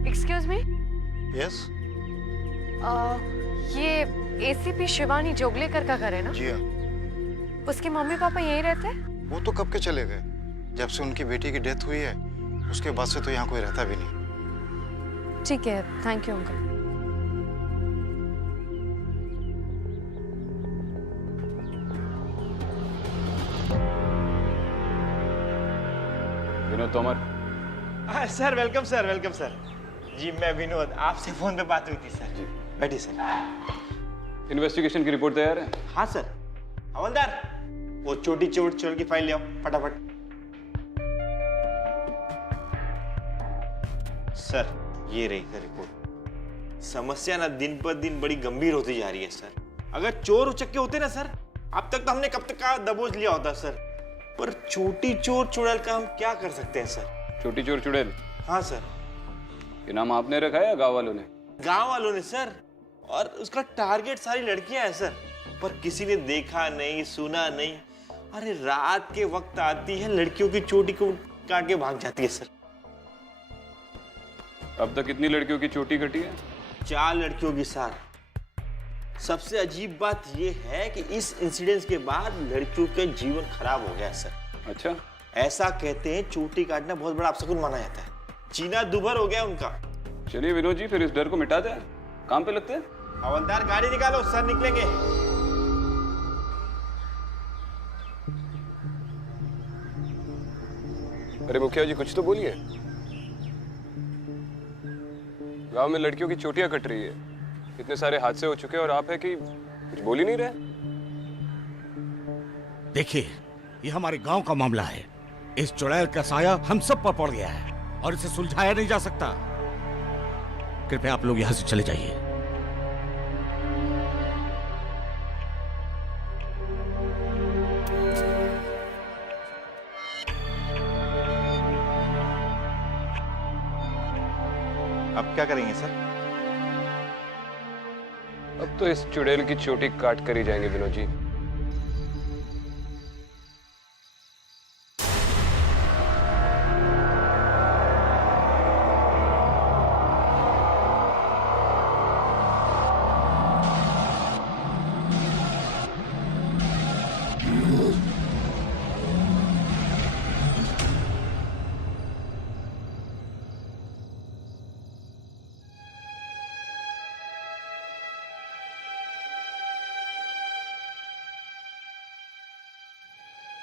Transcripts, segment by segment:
Excuse me. Yes. ये ACP Shivani Joglekar का घर है ना? जी हाँ। उसके मम्मी पापा यहीं रहते हैं? वो तो कब के चले गए, जब से उनकी बेटी की डेथ हुई है उसके बाद से तो यहाँ कोई रहता भी नहीं। ठीक है, thank you uncle. Vinod Tomar. Sir welcome sir, welcome sir. जी मैं विनोद, आपसे फोन पे बात हुई थी सर। जी बैठिए सर। इन्वेस्टिगेशन की रिपोर्ट तैयार है? हाँ सर। हवलदार, वो छोटी चोर की फाइल ले आओ फटाफट। सर ये रही सर रिपोर्ट। समस्या ना दिन पर दिन बड़ी गंभीर होती जा रही है सर। अगर चोर उचक्के होते ना सर, अब तक तो हमने कब तक का दबोच लिया होता सर। पर छोटी चोर चुड़ैल का हम क्या कर सकते हैं सर? छोटी चोर चुड़ैल? हाँ सर। ये नाम आपने रखा है या गांव वालों ने? गांव वालों ने सर, और उसका टारगेट सारी लड़कियां हैं सर। पर किसी ने देखा नहीं, सुना नहीं। अरे रात के वक्त आती है, लड़कियों की चोटी को काट के भाग जाती है सर। अब तक कितनी लड़कियों की चोटी कटी है? 4 लड़कियों की सर। सबसे अजीब बात यह है कि इस इंसिडेंट के बाद लड़कियों का जीवन खराब हो गया सर। अच्छा, ऐसा कहते हैं चोटी काटना बहुत बड़ा अपशकुन माना जाता है। जीना दुभर हो गया उनका। चलिए विनोद जी, फिर इस डर को मिटा दें, काम पे लगते हैं। हवलदार गाड़ी निकालो, सर निकलेंगे। अरे मुखिया जी कुछ तो बोलिए। गांव में लड़कियों की चोटियां कट रही है, इतने सारे हादसे हो चुके हैं और आप है कि कुछ बोल ही नहीं रहे। देखिए, ये हमारे गांव का मामला है। इस चुड़ैल का साया हम सब पर पड़ गया है और इसे सुलझाया नहीं जा सकता। कृपया आप लोग यहां से चले जाइए। अब क्या करेंगे सर? अब तो इस चुड़ैल की चोटी काट कर ही जाएंगे विनोद जी।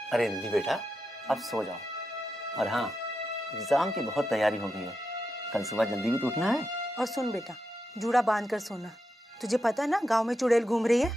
अरे निधि बेटा, अब सो जाओ। और हाँ, एग्जाम की बहुत तैयारी हो गई है, कल सुबह जल्दी भी तो उठना है। और सुन बेटा, जूड़ा बांध कर सोना। तुझे पता है ना गांव में चुड़ैल घूम रही है।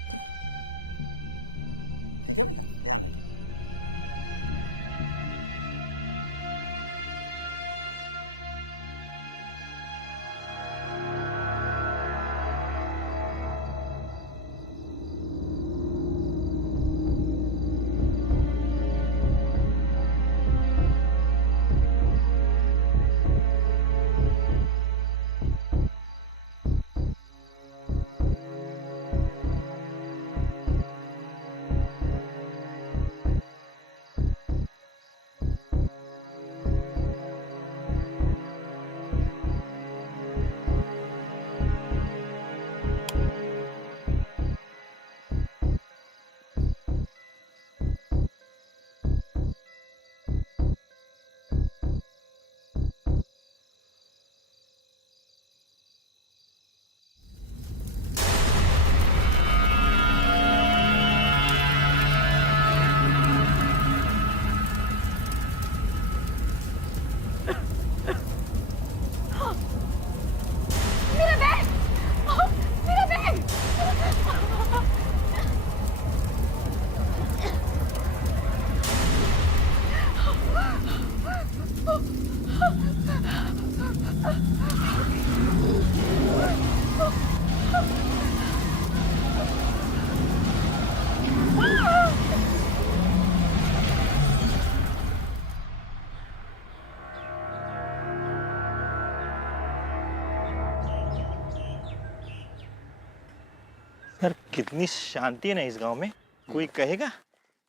यार कितनी शांति है ना इस गांव में। कोई कहेगा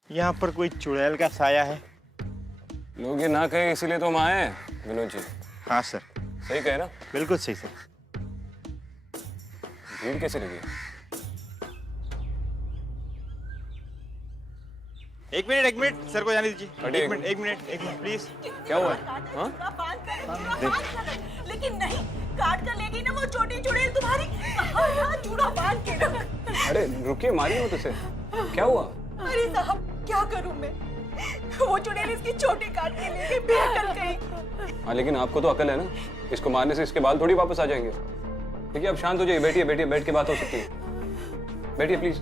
यहाँ पर कोई चुड़ैल का साया है? लोग ये ना कहे इसीलिए तो हम आए हैं विनोद जी। हाँ सर, सही कहे ना? बिल्कुल सही सर। भीड़ कैसे लगी? एक मिनट सर को जाने दीजिए। अरे, एक मिनट प्लीज। क्या हुआ? हाँ? लेकिन नहीं, काट कर लेगी ना वो छोटी चुड़ैल तुम्हारी। कहाँ चूड़ा बांध के रख। अरे रुकिए, मारिए मत उसे। क्या हुआ? अरे साहब क्या करूं मैं, वो चुड़ैल इसकी छोटी काट के लेके बेअकल गई। हाँ लेकिन आपको तो अकल है ना, इसको मारने से इसके बाल थोड़ी वापस आ जाएंगे। देखिए अब शांत हो जाइए, बैठिए बैठ के बात हो सकती है। बैठिए प्लीज।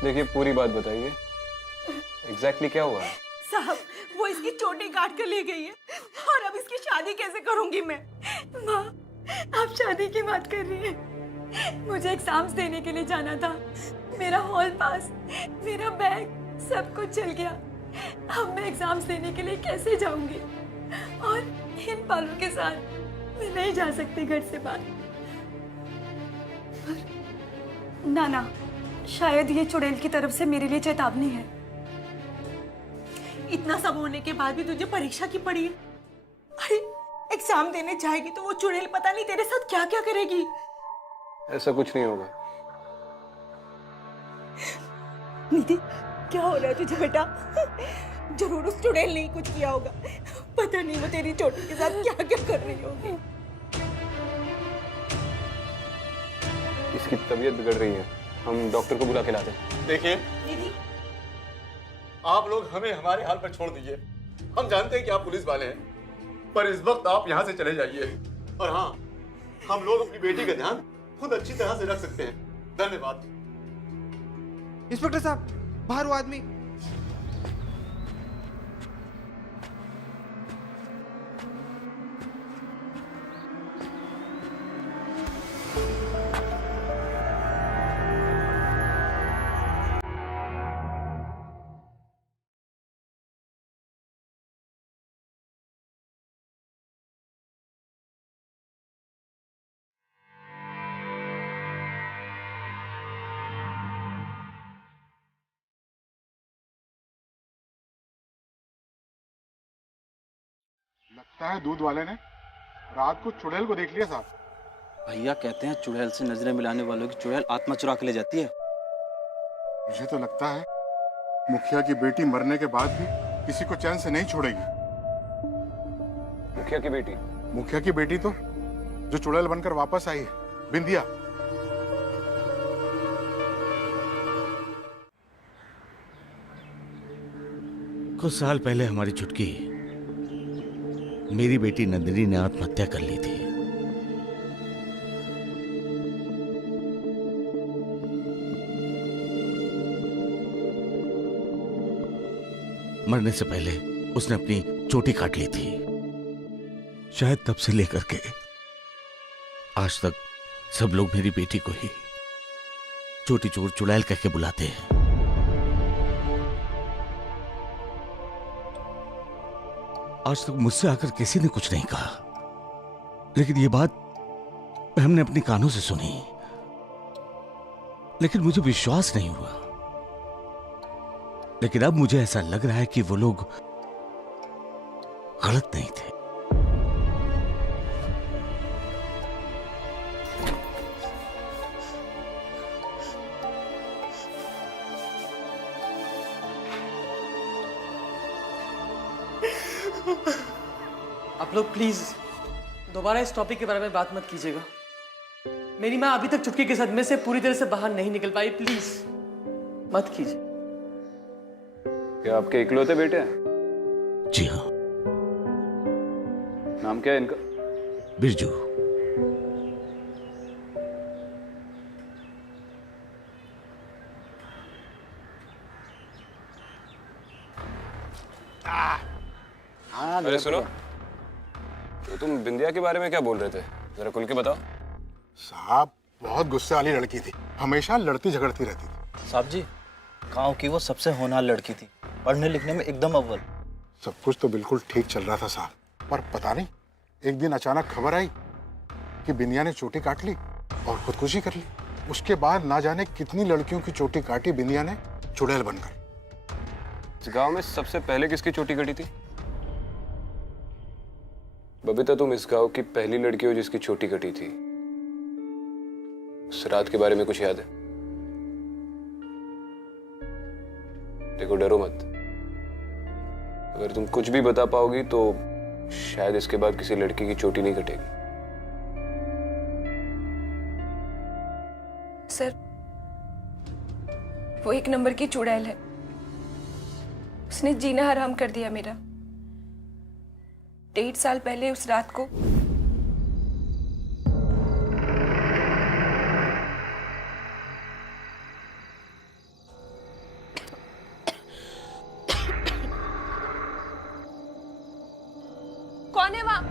देखिए पूरी बात बताइए, एग्जैक्टली क्या हुआ है? साहब वो इसकी चोटी काट कर ले गई है और अब इसकी शादी कैसे करूंगी मैं। माँ आप शादी की बात कर रही हैं, मुझे एग्जाम्स देने के लिए जाना था, मेरा हॉल पास, मेरा बैग सब कुछ चल गया। अब मैं एग्जाम्स देने के लिए कैसे जाऊंगी और इन बालों के साथ मैं नहीं जा सकती घर से बाहर। ना शायद ये चुड़ैल की तरफ से मेरे लिए चेतावनी है। इतना सब होने के बाद भी तुझे परीक्षा की पड़ी है। अरे एग्जाम देने जाएगी तो वो चुड़ैल पता नहीं तेरे साथ क्या क्या करेगी। ऐसा कुछ नहीं होगा। निधि क्या हो रहा है तुझे बेटा? जरूर उस चुड़ैल ने ही कुछ किया होगा, पता नहीं वो तेरी चोटी के साथ क्या क्या कर रही होगी। इसकी तबीयत बिगड़ रही है, हम डॉक्टर को बुला के लाते हैं। देखिए निधि आप लोग हमें हमारे हाल पर छोड़ दीजिए। हम जानते हैं कि आप पुलिस वाले हैं, पर इस वक्त आप यहाँ से चले जाइए। और हाँ, हम लोग अपनी बेटी का ध्यान खुद अच्छी तरह से रख सकते हैं। धन्यवाद। इंस्पेक्टर साहब बाहर वो आदमी। लगता है दूध वाले ने रात को चुड़ैल को देख लिया साहब। भैया कहते हैं चुड़ैल से नजरें मिलाने वालों की चुड़ैल आत्मा चुरा के ले जाती है। मुझे तो लगता है मुखिया की बेटी मरने के बाद भी किसी को चैन से नहीं छोड़ेगी। मुखिया की बेटी? मुखिया की बेटी तो जो चुड़ैल बनकर वापस आई है, बिंदिया। कुछ साल पहले हमारी चुटकी मेरी बेटी नंदिनी ने आत्महत्या कर ली थी। मरने से पहले उसने अपनी चोटी काट ली थी। शायद तब से लेकर के आज तक सब लोग मेरी बेटी को ही चोटी चोर चुड़ैल कह के बुलाते हैं। आज तक मुझसे आकर किसी ने कुछ नहीं कहा, लेकिन ये बात हमने अपने कानों से सुनी, लेकिन मुझे विश्वास नहीं हुआ। लेकिन अब मुझे ऐसा लग रहा है कि वो लोग गलत नहीं थे। आप लोग प्लीज दोबारा इस टॉपिक के बारे में बात मत कीजिएगा। मेरी माँ अभी तक चुटकी के सदमे से पूरी तरह से बाहर नहीं निकल पाई, प्लीज मत कीजिए। क्या आपके इकलौते बेटे हैं? जी हाँ। नाम क्या है इनका? बिरजू। अरे सुनो, तो तुम बिंदिया के बारे में क्या बोल रहे थे, जरा खुल के बताओ। साहब बहुत गुस्से वाली लड़की थी, हमेशा लड़ती झगड़ती रहती थी। साहब जी गांव की वो सबसे होनहार लड़की थी, पढ़ने लिखने में एकदम अव्वल। सब कुछ तो बिल्कुल ठीक चल रहा था साहब, पर पता नहीं एक दिन अचानक खबर आई कि बिंदिया ने चोटी काट ली और खुदकुशी कर ली। उसके बाद ना जाने कितनी लड़कियों की चोटी काटी बिंदिया ने चुड़ैल बनकर। इस गांव में सबसे पहले किसकी चोटी कटी थी? बबीता, तुम इस गांव की पहली लड़की हो जिसकी चोटी कटी थी। उस रात के बारे में कुछ याद है? देखो, डरो मत। अगर तुम कुछ भी बता पाओगी तो शायद इसके बाद किसी लड़की की चोटी नहीं कटेगी। सर, वो एक नंबर की चुड़ैल है। उसने जीना हराम कर दिया मेरा। 1.5 साल पहले उस रात को कौन है वहां?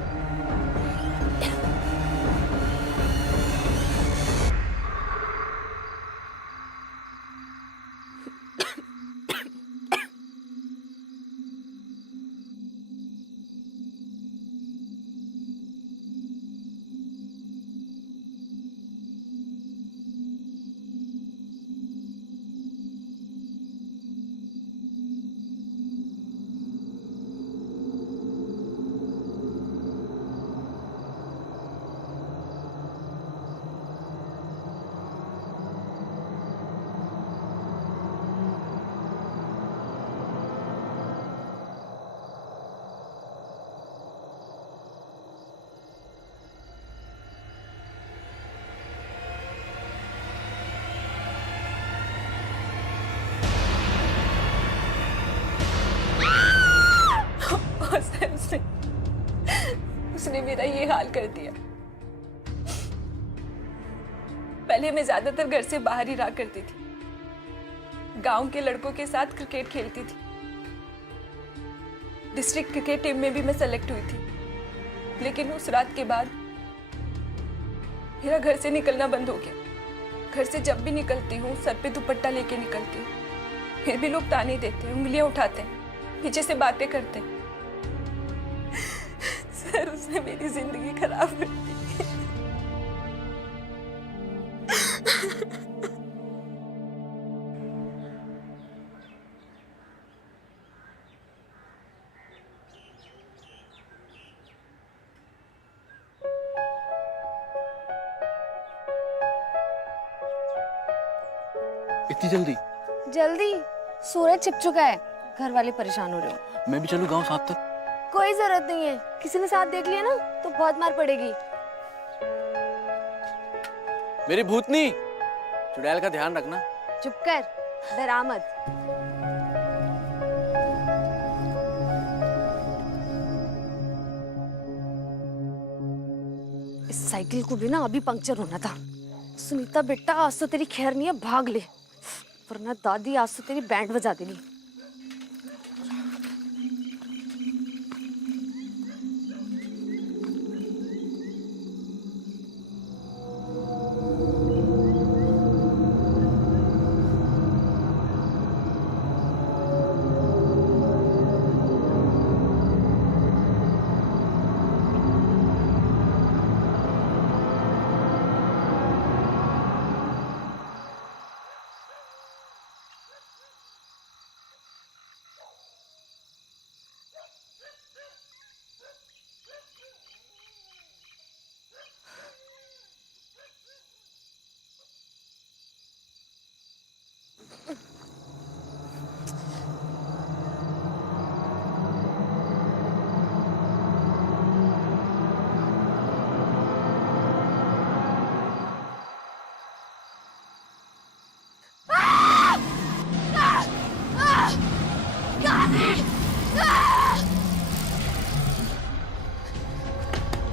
उसने मेरा ये हाल कर दिया। पहले मैं ज्यादातर घर से बाहर ही रहा करती थी। गांव के लड़कों के साथ क्रिकेट खेलती थी। डिस्ट्रिक्ट क्रिकेट टीम में भी मैं सेलेक्ट हुई थी। लेकिन उस रात के बाद मेरा घर से निकलना बंद हो गया। घर से जब भी निकलती हूँ सर पे दुपट्टा लेके निकलती हूँ। फिर भी लोग ताने देते हैं, उंगलियां उठाते हैं, पीछे से बातें करते हैं। सर, उसने मेरी जिंदगी खराब कर दी। इतनी जल्दी? जल्दी? सूरज छिप चुका है। घर वाले परेशान हो रहे हो। मैं भी चलूं गांव साहब तक? कोई जरूरत नहीं है। किसी ने साथ देख लिया ना तो बहुत मार पड़ेगी। मेरी भूतनी, चुड़ैल का ध्यान रखना। चुप कर, डरा मत। इस साइकिल को भी ना अभी पंक्चर होना था। सुनीता बेटा, आज तो तेरी खैर नहीं है, भाग ले, वरना दादी आज तो तेरी बैंड बजा देगी।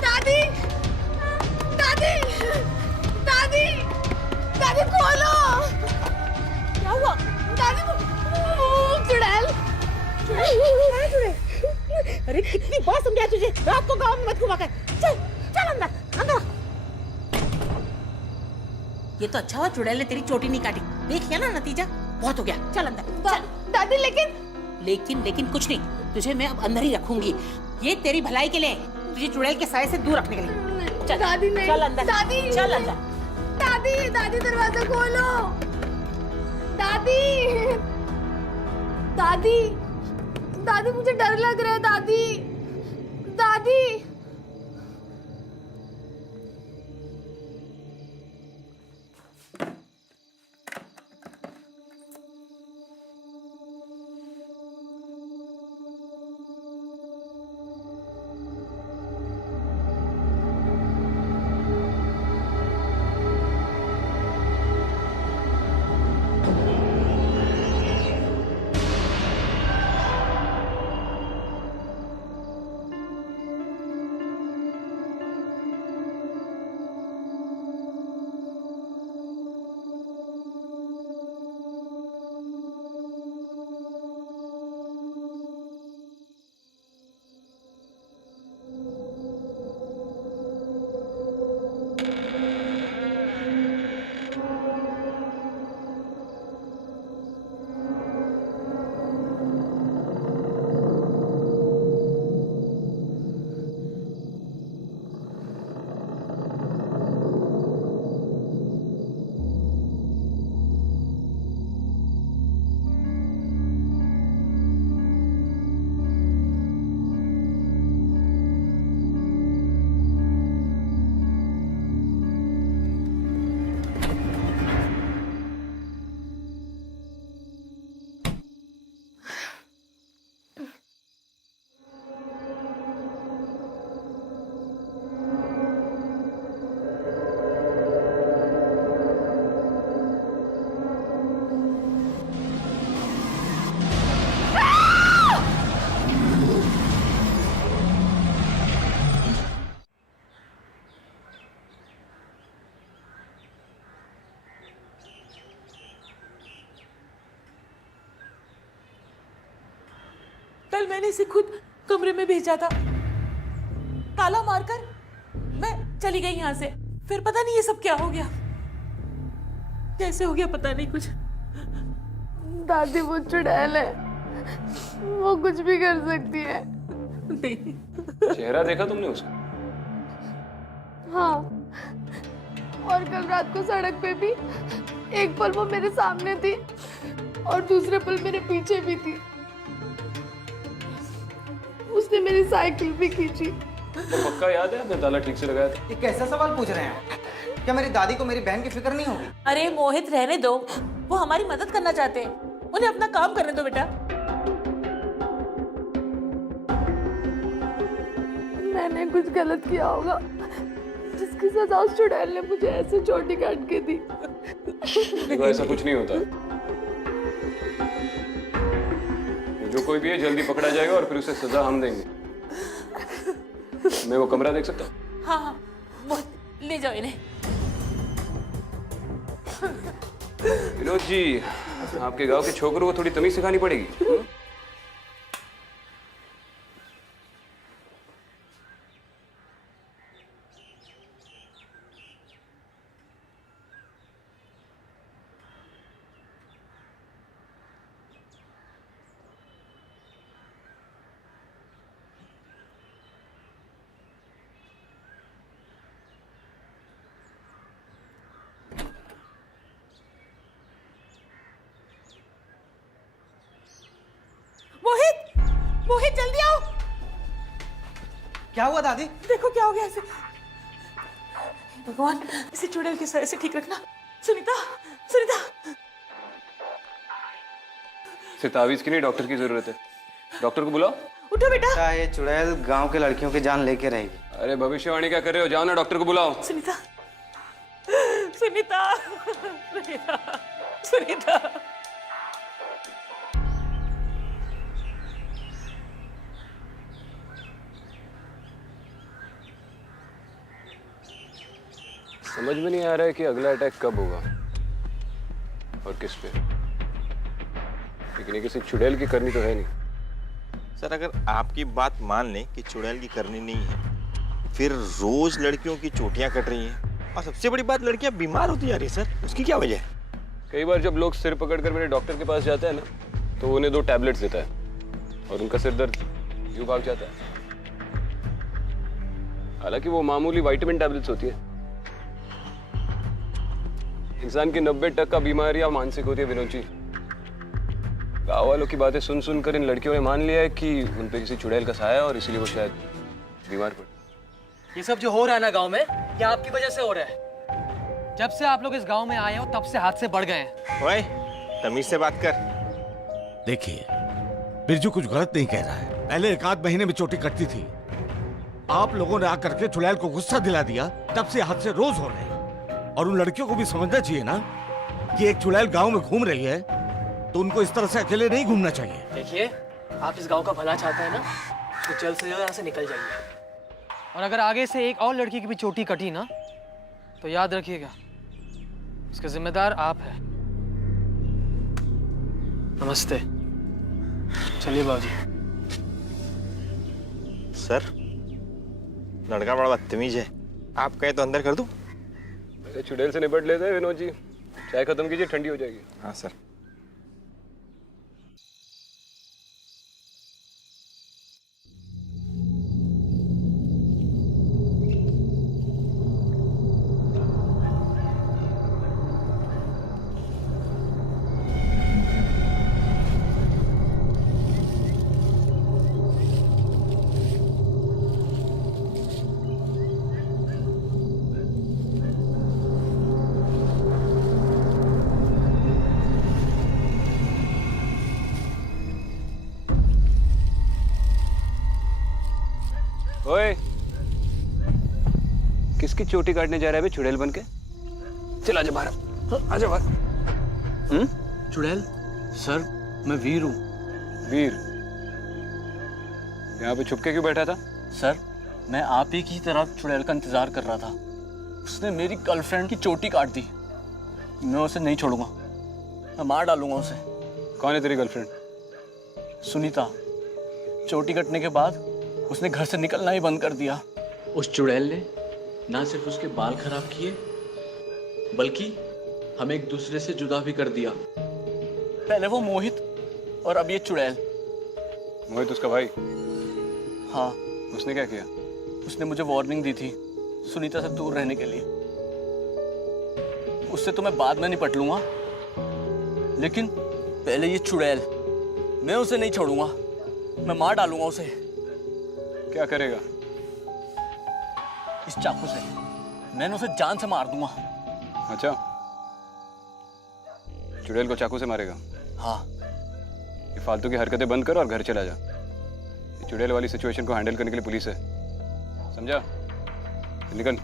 दादी, दादी, दादी, दादी खोलो। क्या हुआ? दादी, चुड़ैल। अरे कितनी बार समझाया तुझे, रात को गांव में मत घुमा कर। चल चल अंदर अंदर। ये तो अच्छा हुआ चुड़ैल ने तेरी चोटी नहीं काटी। देख लिया ना नतीजा, बहुत हो गया। चल अंदर। दादी लेकिन लेकिन कुछ नहीं, तुझे मैं अब अंदर ही रखूंगी। ये तेरी भलाई के लिए। तुझे चुड़ैल के साए से दूर रखने के लिए। चल दादी नहीं। चल अंदर, दादी। चल अंदर। दादी दादी दरवाजा खोलो। दादी दादी दादी मुझे डर लग रहा है दादी। दादी कल मैंने इसे खुद कमरे में भेजा था, ताला मारकर मैं चली गई यहाँ से। फिर पता नहीं ये सब क्या हो गया, कैसे हो गया पता नहीं कुछ। दादी वो चुड़ैल है, वो कुछ भी कर सकती है। नहीं। चेहरा देखा तुमने उसका? हाँ, और कल रात को सड़क पे भी एक पल वो मेरे सामने थी और दूसरे पल मेरे पीछे भी थी। उसने मेरी साइकिल भी खींची। तो पक्का याद है आपने ताला ठीक से लगाया था? ये कैसा सवाल पूछ रहे हैं? क्या मेरी दादी को मेरी बहन की फिक्र नहीं होगी? अरे मोहित रहने दो, वो हमारी मदद करना चाहते हैं, उन्हें अपना काम करने दो बेटा। मैंने कुछ गलत किया होगा जिसकी सजा उस चुड़ैल ने मुझे ऐसे चोटी काट के दी। देखो ऐसा कुछ नहीं होता, जो कोई भी है जल्दी पकड़ा जाएगा और फिर उसे सजा हम देंगे। मैं वो कमरा देख सकता हूँ? हाँ हाँ, मोहित ले जाओ इन्हें। विनोद जी, आपके गांव के छोकरों को थोड़ी तमीज सिखानी पड़ेगी। मोहित जल्दी आओ। क्या हुआ दादी? देखो क्या हो गया इसे। भगवान, इसे चुड़ैल के साए से ठीक रखना। सुनीता, सुनीता। सिर्फ तावीज की नहीं, डॉक्टर की जरूरत है। डॉक्टर को बुलाओ। उठो बेटा। क्या ये चुड़ैल गांव के लड़कियों की जान लेके रहेगी? अरे भविष्यवाणी क्या कर रहे हो? जाओ ना, डॉक्टर को बुलाओ। सुनीता, सुनीता, सुनीता, सुनीता। समझ में नहीं आ रहा है कि अगला अटैक कब होगा और किस पे। लेकिन किसी चुड़ैल की करनी तो है नहीं। सर, अगर आपकी बात मान लें कि चुड़ैल की करनी नहीं है, फिर रोज लड़कियों की चोटियां कट रही हैं और सबसे बड़ी बात, लड़कियां बीमार होती जा रही है। सर, उसकी क्या वजह है? कई बार जब लोग सिर पकड़कर मेरे डॉक्टर के पास जाते हैं ना, तो उन्हें 2 टैबलेट्स देता है और उनका सिर दर्द यूं भाग जाता है। हालांकि वो मामूली विटामिन टैबलेट्स होती है। इंसान की 90% बीमारियां मानसिक होती है विनोद जी। गाँव वालों की बातें सुन सुनकर इन लड़कियों ने मान लिया है कि उन पे किसी चुड़ैल का साया है और इसीलिए वो शायद बीमार पड़े। ये सब जो हो रहा है ना गांव में, ये आपकी वजह से हो रहा है। जब से आप लोग इस गांव में आए हो तब से हादसे बढ़ गए हैं। ओए, तमीज से बात कर। देखिए, बिरजू कुछ गलत नहीं कह रहा है। पहले 1 महीने में चोटी कटती थी, आप लोगों ने आकर के चुड़ैल को गुस्सा दिला दिया, तब से हादसे रोज हो रहे हैं। और उन लड़कियों को भी समझना चाहिए ना कि एक चुड़ैल गांव में घूम रही है तो उनको इस तरह से अकेले नहीं घूमना चाहिए। देखिए, आप इस गांव का भला चाहते हैं ना, तो जल्द से जल्द यहाँ से निकल जाइए। और अगर आगे से एक और लड़की की भी चोटी कटी ना, तो याद रखिएगा, इसके जिम्मेदार आप हैं। नमस्ते। चलिए बाबूजी। सर, लड़का बड़ा बदतमीज है। आप कहे तो अंदर कर दूं? पहले चुड़ैल से निपट लेते हैं विनोद जी। चाय खत्म कीजिए, ठंडी हो जाएगी। हाँ सर। ओए, किसकी चोटी काटने जा रहा है बे चुड़ैल बन के? चल आजा बाहर, आजा बाहर। चुड़ैल? सर, मैं वीर हूँ। वीर? यहाँ पे छुपके क्यों बैठा था? सर, मैं आप ही की तरह चुड़ैल का इंतजार कर रहा था। उसने मेरी गर्लफ्रेंड की चोटी काट दी। मैं उसे नहीं छोड़ूंगा, मैं मार डालूंगा उसे। कौन है तेरी गर्लफ्रेंड? सुनीता। चोटी कटने के बाद उसने घर से निकलना ही बंद कर दिया। उस चुड़ैल ने ना सिर्फ उसके बाल खराब किए, बल्कि हमें एक दूसरे से जुदा भी कर दिया। पहले वो मोहित और अब ये चुड़ैल। मोहित उसका भाई? हाँ। उसने क्या किया? उसने मुझे वार्निंग दी थी सुनीता से दूर रहने के लिए। उससे तो मैं बाद में निपट लूंगा, लेकिन पहले ये चुड़ैल, मैं उसे नहीं छोड़ूंगा, मैं मार डालूंगा उसे। क्या करेगा? इस चाकू से मैंने उसे जान से मार दूंगा। अच्छा, चुड़ैल को चाकू से मारेगा? हाँ। ये फालतू की हरकतें बंद कर और घर चला जा। ये चुड़ैल वाली सिचुएशन को हैंडल करने के लिए पुलिस है, समझा? निकल।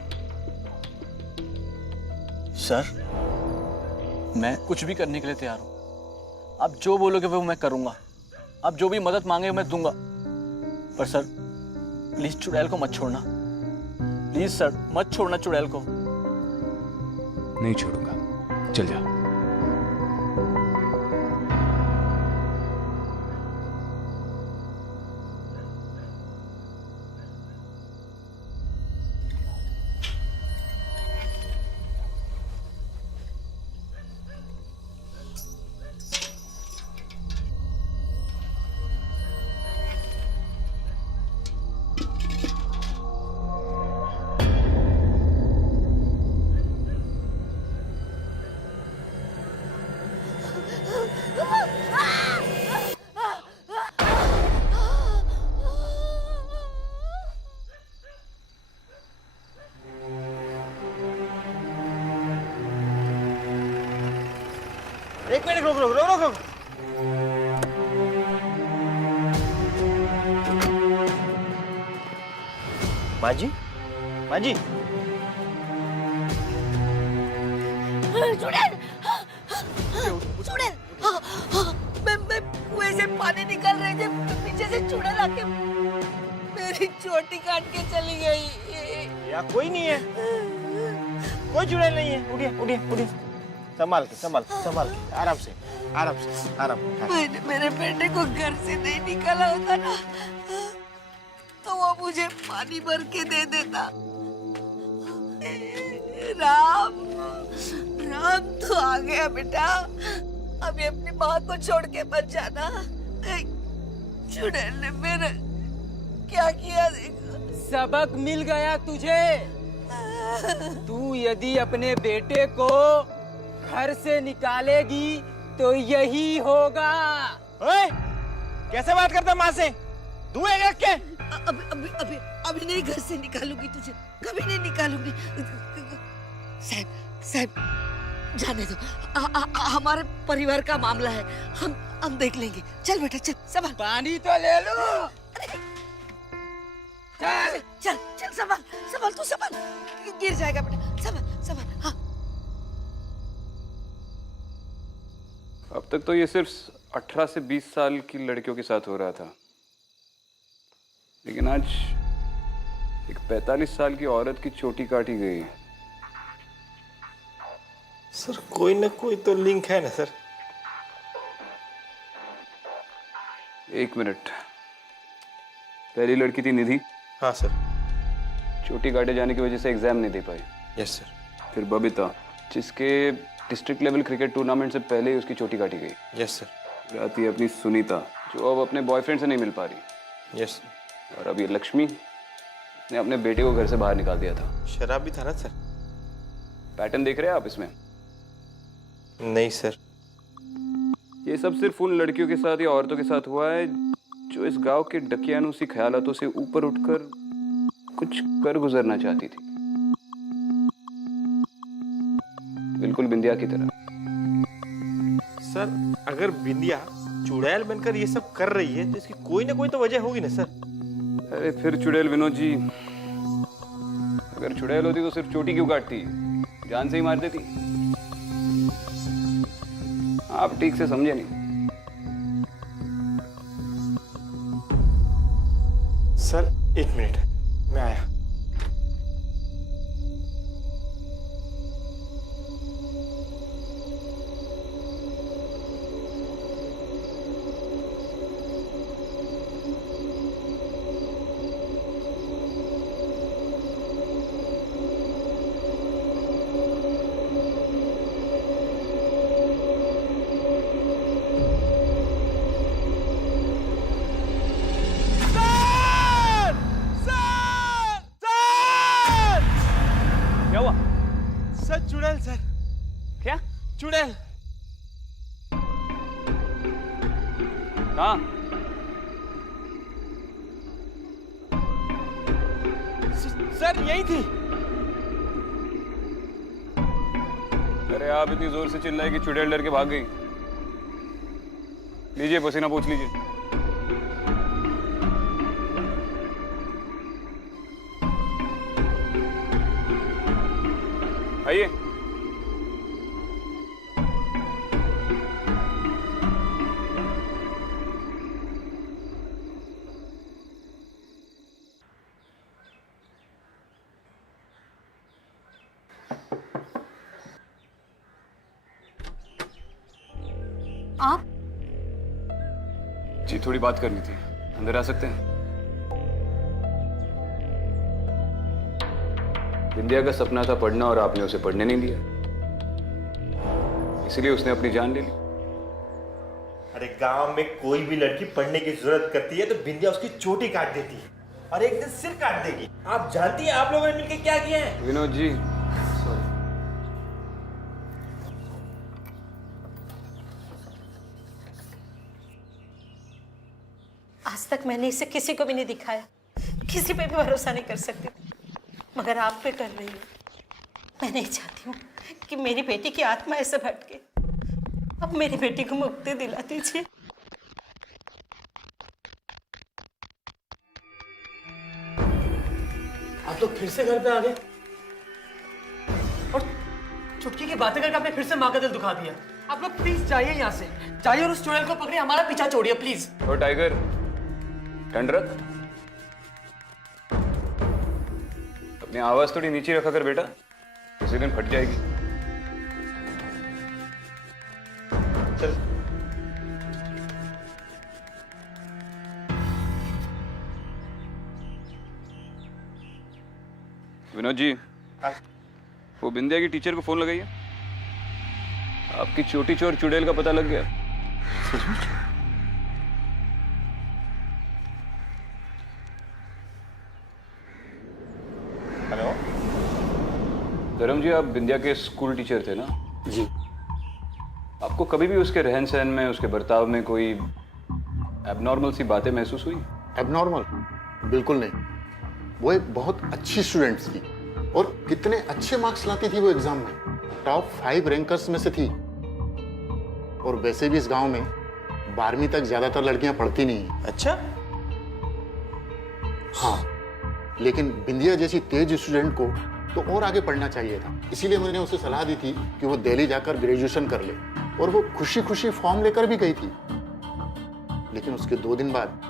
सर, मैं कुछ भी करने के लिए तैयार हूँ। आप जो बोलोगे वो मैं करूंगा। आप जो भी मदद मांगे मैं दूंगा। पर सर, प्लीज चुड़ैल को मत छोड़ना। प्लीज सर, मत छोड़ना चुड़ैल को। नहीं छोड़ूंगा, चल जा। एक मिनट, रुक रुक रुक रुक रुक। माँ जी, माँ जी। चुड़ैल! चुड़ैल! मैं कुएं से पानी निकाल रही थी, पीछे से चुड़ैल आके मेरी चोटी काट के चली गई। यहाँ कोई नहीं है, कोई चुड़ैल नहीं है। उठिए उठिए उठिए, संभाल के संभाल संभाल के, आराम से आराम से आराम। मैंने मेरे बेटे को घर से नहीं निकाला होता ना, तो वो मुझे पानी भर के दे देता। राम, राम तो आ गया बेटा। अभी अपनी माँ को छोड़ के मत जाना। चुड़ैल ने मेरा क्या किया देखो, सबक मिल गया तुझे। तू यदि अपने बेटे को घर से निकालेगी तो यही होगा। ओए, कैसे बात करता माँ से? तू है क्या? अभी नहीं घर से निकालूंगी तुझे, कभी नहीं निकालूंगी। साहब जाने दो, हमारे परिवार का मामला है, हम देख लेंगे। चल बेटा चल, संभाल। पानी तो ले लो। चल चल चल, संभाल तू संभाल, गिर जाएगा बेटा, संभाल। हाँ अब तक तो ये सिर्फ 18 से 20 साल की लड़कियों के साथ हो रहा था, लेकिन आज एक 45 साल की औरत की चोटी काटी गई है। सर कोई ना कोई तो लिंक है ना सर? एक मिनट, पहली लड़की थी निधि। हाँ सर। चोटी काटे जाने की वजह से एग्जाम नहीं दे पाई। Yes sir. फिर बबीता, जिसके डिस्ट्रिक्ट लेवल क्रिकेट टूर्नामेंट से पहले ही उसकी चोटी काटी गई। Yes sir. फिर आती है अपनी सुनीता, जो अब अपने बॉयफ्रेंड से नहीं मिल पा रही। Yes sir. और अब ये लक्ष्मी ने अपने बेटे को घर से बाहर निकाल दिया था। शराब भी था ना सर? पैटर्न देख रहे हैं आप इसमें? नहीं सर। ये सब सिर्फ उन लड़कियों के साथ या औरतों के साथ हुआ है जो इस गांव के डकियानूसी ख्यालातों से ऊपर उठकर कुछ कर गुजरना चाहती थी, बिल्कुल बिंदिया की तरह। सर अगर बिंदिया चुड़ैल बनकर ये सब कर रही है तो इसकी कोई ना कोई तो वजह होगी ना सर? अरे फिर चुड़ैल विनोद जी, अगर चुड़ैल होती तो सिर्फ चोटी क्यों काटती, जान से ही मार देती। आप ठीक से समझे नहीं। सर एक मिनट, मैं आया। सर चुड़ैल सर। क्या? चुड़ैल। कहाँ? सर यही थी। अरे आप इतनी जोर से चिल्लाए कि चुड़ैल डर के भाग गई। लीजिए पसीना पोंछ लीजिए। आइए। आप? जी थोड़ी बात करनी थी, अंदर आ सकते हैं? बिंदिया का सपना था पढ़ना और आपने उसे पढ़ने नहीं दिया, इसलिए उसने अपनी जान ले ली। अरे गांव में कोई भी लड़की पढ़ने की जरूरत करती है तो बिंदिया उसकी चोटी काट देती है और एक दिन सिर काट देगी। आप जानती हैं आप लोगों ने मिलकर क्या किया है? विनोद जी सॉरी। आज तक मैंने इसे किसी को भी नहीं दिखाया, किसी पे भी भरोसा नहीं कर सकती, मगर आप पे कर रही हूँ। मैं नहीं चाहती हूँ कि मेरी बेटी की आत्मा ऐसे भटके। अब मेरी बेटी को मुक्ति दिला दीजिए। आप लोग फिर से घर पे आ गए और चुटकी की बातें करके आपने फिर से माँ का दिल दुखा दिया। आप लोग प्लीज जाइए यहाँ से, जाइए और उस चुड़ैल को पकड़िए, हमारा पीछा छोड़िए प्लीज। और टाइगर ठंड रख, अपनी आवाज थोड़ी नीचे रखा कर बेटा, किसी दिन फट जाएगी। चल। विनोद जी, वो बिंदिया की टीचर को फोन लगाइए। आपकी चोटी चोर चुड़ैल का पता लग गया। धर्म जी, आप बिंदिया के स्कूल टीचर थे ना? जी। आपको कभी भी उसके रहन सहन में, उसके बर्ताव में कोई एबनॉर्मल सी बातें महसूस हुई? एबनॉर्मल? बिल्कुल नहीं। वो एक बहुत अच्छी स्टूडेंट थी और कितने अच्छे मार्क्स लाती थी वो एग्जाम में। टॉप 5 रैंकर्स में से थी। और वैसे भी इस गांव में 12वीं तक ज्यादातर लड़कियां पढ़ती नहीं हैं। अच्छा? हाँ, लेकिन बिंदिया जैसी तेज स्टूडेंट को तो और आगे पढ़ना चाहिए था। इसीलिए मैंने उसे सलाह दी थी कि वो दिल्ली जाकर ग्रेजुएशन कर ले, और वो खुशी खुशी फॉर्म लेकर भी गई थी। लेकिन उसके 2 दिन बाद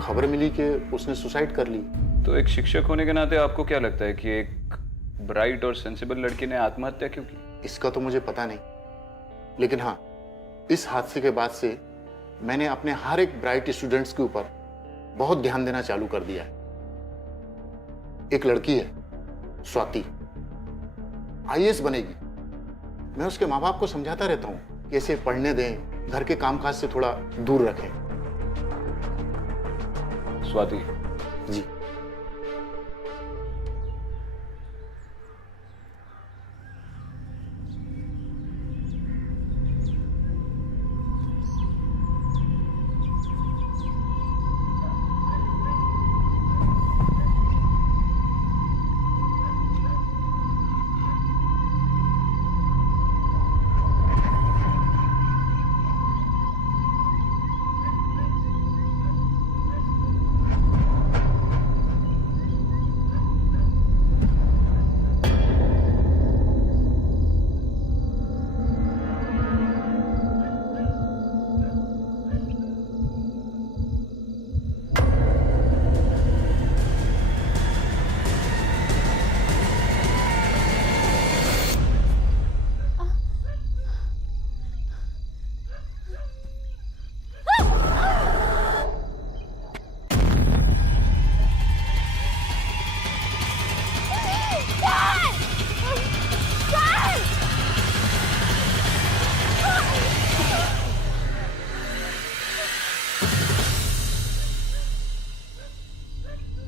खबर मिली कि उसने सुसाइड कर ली। तो एक शिक्षक होने के नाते आपको क्या लगता है कि एक ब्राइट और सेंसिबल लड़की ने आत्महत्या क्यों की? इसका तो मुझे पता नहीं, लेकिन हाँ, इस हादसे के बाद से मैंने अपने हर एक ब्राइट स्टूडेंट्स के ऊपर बहुत ध्यान देना चालू कर दिया है। एक लड़की है, स्वाति, IAS बनेगी। मैं उसके माँ बाप को समझाता रहता हूँ कि इसे पढ़ने दें, घर के कामकाज से थोड़ा दूर रखें। स्वाति जी।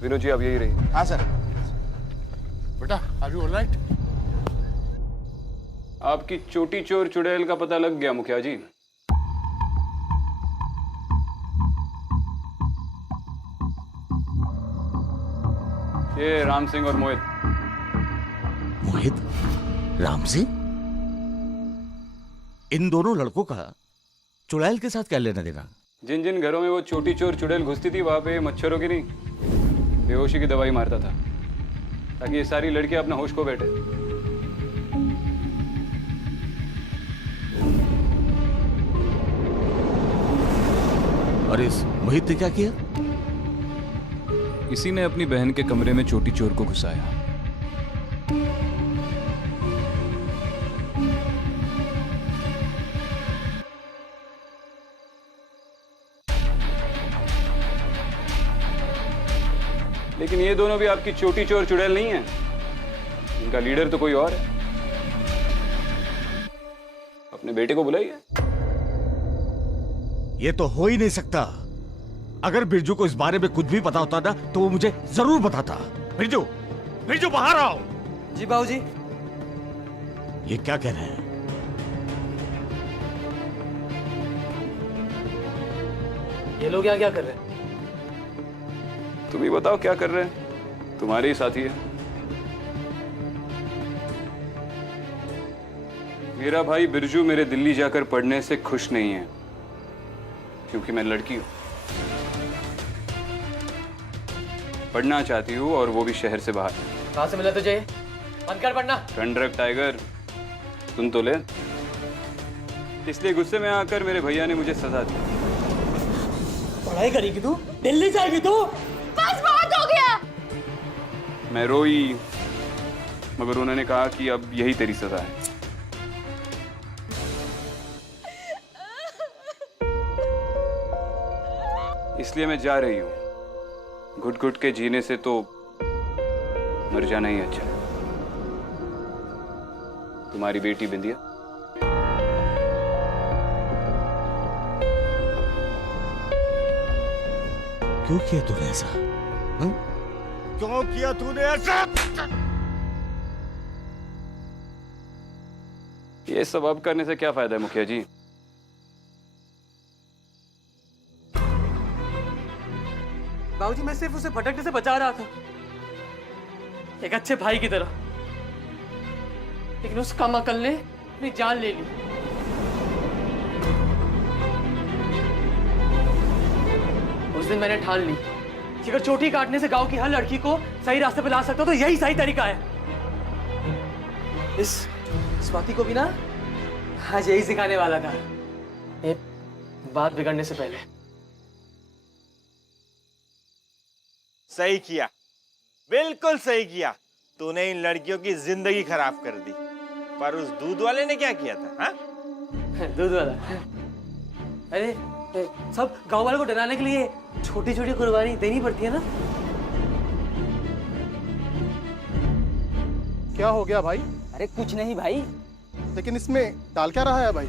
विनोद जी, आप यही रहिए। हाँ सर। बेटा, आर यू ऑलराइट? आपकी चोटी चोर चुड़ैल का पता लग गया मुखिया जी। ये राम सिंह और मोहित। मोहित? राम सिंह? इन दोनों लड़कों का चुड़ैल के साथ क्या लेना देना? जिन जिन घरों में वो चोटी चोर चुड़ैल घुसती थी, वहां पे मच्छरों की नहीं, बेहोशी की दवाई मारता था, ताकि ये सारी लड़कियां अपना होश खो बैठे। और इस मोहित ने क्या किया? इसी ने अपनी बहन के कमरे में चोटी चोर को घुसाया। लेकिन ये दोनों भी आपकी चोटी चोर चुड़ैल नहीं है। इनका लीडर तो कोई और है। अपने बेटे को बुलाइए। ये तो हो ही नहीं सकता। अगर बिरजू को इस बारे में कुछ भी पता होता ना, तो वो मुझे जरूर बताता। बिरजू, बिरजू बाहर आओ। जी बाबूजी। ये क्या कह रहे हैं? ये लोग यहाँ क्या कर रहे हैं? तुम ही बताओ क्या कर रहे हैं। तुम्हारे ही साथी है। मेरा भाई बिरजू मेरे दिल्ली जाकर पढ़ने से खुश नहीं है, क्योंकि मैं लड़की हूं। पढ़ना चाहती हूँ, और वो भी शहर से बाहर। कहाँ से मिला तुझे? बंद कर पढ़ना। कंडक्ट टाइगर, सुन तो ले। इसलिए गुस्से में आकर मेरे भैया ने मुझे सजा दी। पढ़ाई करेगी तू? दिल्ली जाएगी तू? बस बहुत हो गया। मैं रोई, मगर उन्होंने कहा कि अब यही तेरी सजा है। इसलिए मैं जा रही हूं। घुट घुट के जीने से तो मर जाना ही अच्छा है। तुम्हारी बेटी बिंदिया। क्यों किया तूने ऐसा? क्यों किया तूने ऐसा? ये सब अब करने से क्या फायदा है मुखिया जी? बाबूजी, मैं सिर्फ उसे भटकने से बचा रहा था, एक अच्छे भाई की तरह। लेकिन उस कम अकल ने अपनी जान ले ली। उस दिन मैंने ठान ली कि अगर चोटी काटने से गांव की हर लड़की को सही रास्ते पे ला सकता तो यही सही तरीका है। इस स्वाति को भी ना आज यही सिखाने वाला था, ये बात बिगड़ने से पहले। सही किया, बिल्कुल सही किया। तूने इन लड़कियों की जिंदगी खराब कर दी। पर उस दूध वाले ने क्या किया था? हाँ? दूध वाला? अरे सब गांव वालों को डराने के लिए छोटी छोटी कुर्बानी देनी पड़ती है ना। क्या हो गया भाई? अरे कुछ नहीं भाई। लेकिन इसमें डाल क्या रहा है भाई?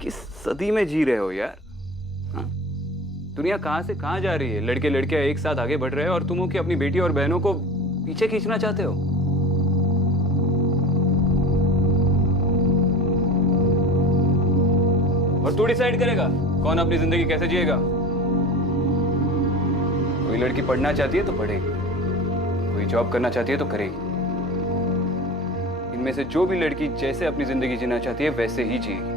किस सदी में जी रहे हो यार? हाँ? दुनिया कहां से कहां जा रही है? लड़के लड़कियां एक साथ आगे बढ़ रहे हैं और तुम हो कि अपनी बेटी और बहनों को पीछे खींचना चाहते हो। और तू डिसाइड करेगा कौन अपनी जिंदगी कैसे जिएगा। कोई लड़की पढ़ना चाहती है तो पढ़ेगी, कोई जॉब करना चाहती है तो करेगी। इनमें से जो भी लड़की जैसे अपनी जिंदगी जीना चाहती है वैसे ही जिएगी।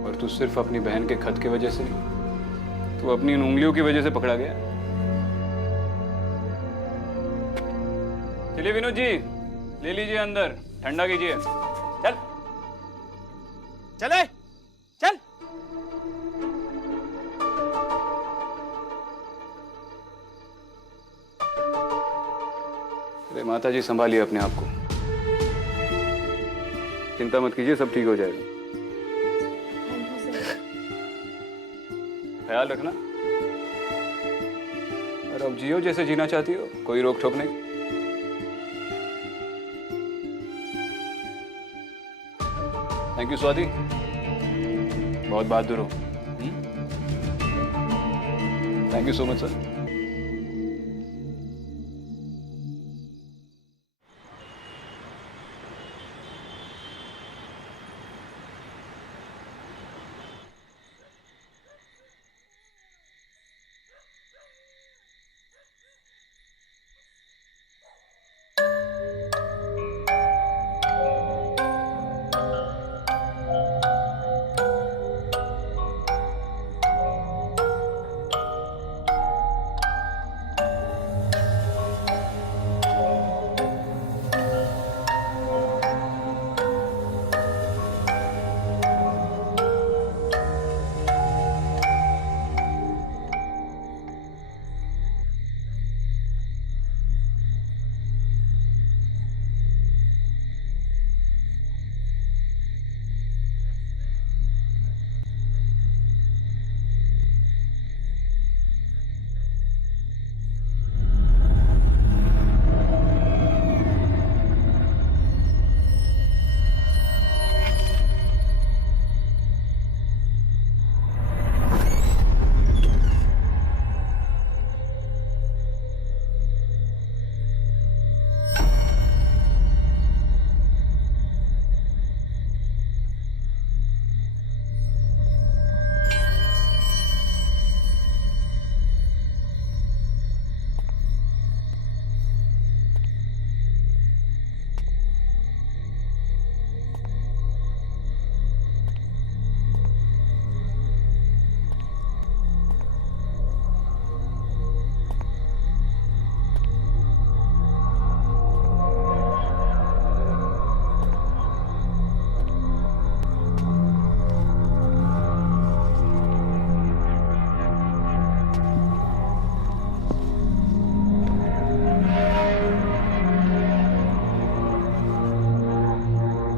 और तू सिर्फ अपनी बहन के खत की वजह से नहीं, तू अपनी इन उंगलियों की वजह से पकड़ा गया। चलिए विनोद जी, ले लीजिए अंदर, ठंडा कीजिए। चल चले चल। अरे माता जी, संभालिए अपने आप को, चिंता मत कीजिए, सब ठीक हो जाएगा। ख्याल रखना और अब जियो जैसे जीना चाहती हो, कोई रोक ठोक नहीं। थैंक यू स्वाति, बहुत बहादुर हो। Thank you so much sir.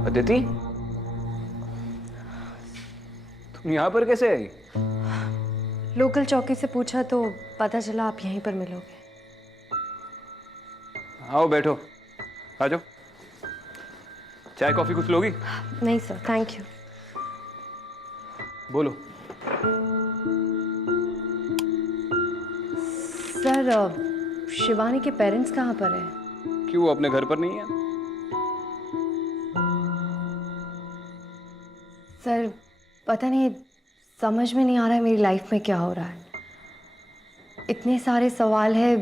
Aditi, तुम यहाँ पर कैसे आई? लोकल चौकी से पूछा तो पता चला आप यहीं पर मिलोगे। आओ बैठो, आ जाओ। चाय कॉफी कुछ लोगी? नहीं सर, थैंक यू। बोलो। सर, शिवानी के पेरेंट्स कहाँ पर है? क्यों, वो अपने घर पर नहीं है? सर, पता नहीं, समझ में नहीं आ रहा है मेरी लाइफ में क्या हो रहा है। इतने सारे सवाल हैं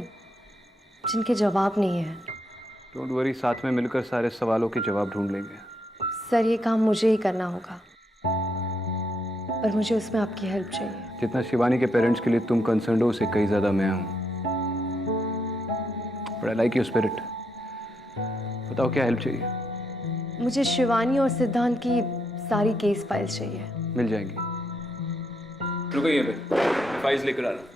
जिनके जवाब नहीं है। डोंट वरी, साथ में मिलकर सारे सवालों के जवाब ढूंढ लेंगे। सर, ये काम मुझे ही करना होगा, पर मुझे उसमें आपकी हेल्प चाहिए। जितना शिवानी के पेरेंट्स के लिए तुम कंसर्न हो, उससे कई ज़्यादा मैं हूँ। But I like your spirit. बताओ क्या हेल्प चाहिए? मुझे शिवानी और सिद्धांत की सारी केस फाइल्स चाहिए। मिल जाएंगी। रुको, ये फाइल्स लेकर आ रहा हूँ।